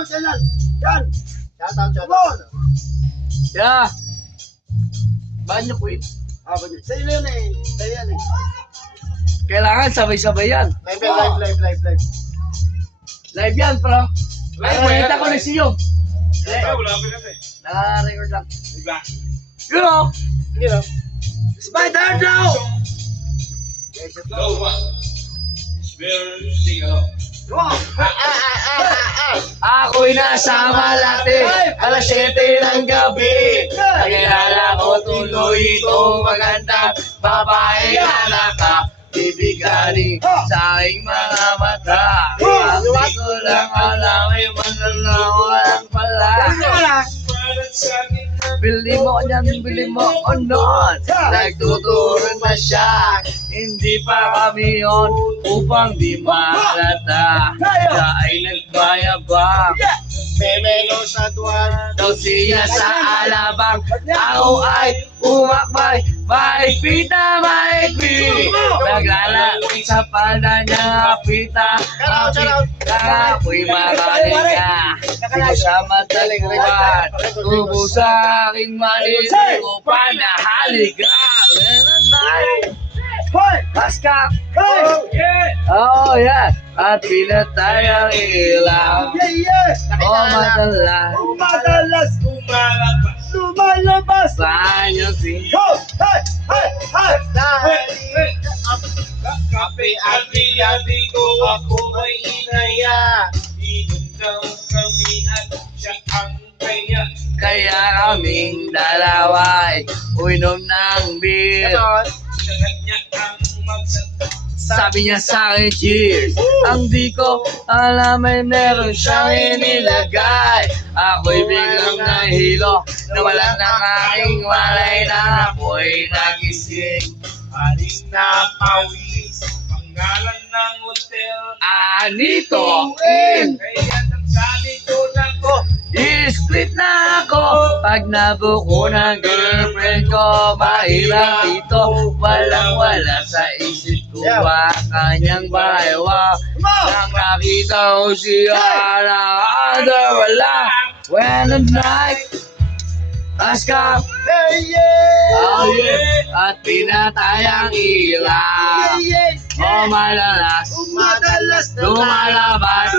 mo, channel. Yan. Shout out. Yeah. Banyo queen. Sa'yo na yun eh. Sa'yo yan eh. Kailangan sabay-sabay yan. Live. Live yan, bro. Nakita ko na siyo. Wala pa natin. Naka-record lang. Diba? You know, You know. Spider now! Go, man. We're sing along. Ako'y nasa Malate, alas 7 ng gabi. Nakilala ko tuloy itong maganda babae na nakabibigani sa aking mga mata. Hindi ko lang alam, may manlalawa lang pala. Bili mo yan, bili mo o nun. Nagtuturo na siya, hindi pa kami yun upang di mahalata. Siya ay nagbayabang, Memelo sa duwan. daw siya sa alabang. Ako ay umakbay, maigpit na maigpit. Naglalakit sa pala niya, pita. Ako'y makalinga, di ko siya matalikuan. Tubo sa aking mali, di ko pa nahaligan. Paska! Oh, yeah! At pinatay ang ilaw. Oh, madalas. Lumalabas. Banyo si... Kape ati ko ako ay inaya. Inom daw kami at siya ang kaya. Kaya kaming dalaway uinom ng beer. Siya niya ang magsasama. Sabi niya sa akin, cheers. Ang di ko alam ay meron siyang inilagay. Ako'y biglang nahilo, nawalan ng aking walay na ako'y nagising. Aling na pawis, pangalan ng hotel. Anito in! Kaya nang sabi ko na ko, I-split na ako pag nabuko ng girlfriend ko. Mahirap ito, walang-wala sa isip ko ang kanyang bayawa. Nang nakita ko siya na wala. When the night has come, oh yeah, at pinatay ang ilaw. Oh, malalas, Madalas lumalabas.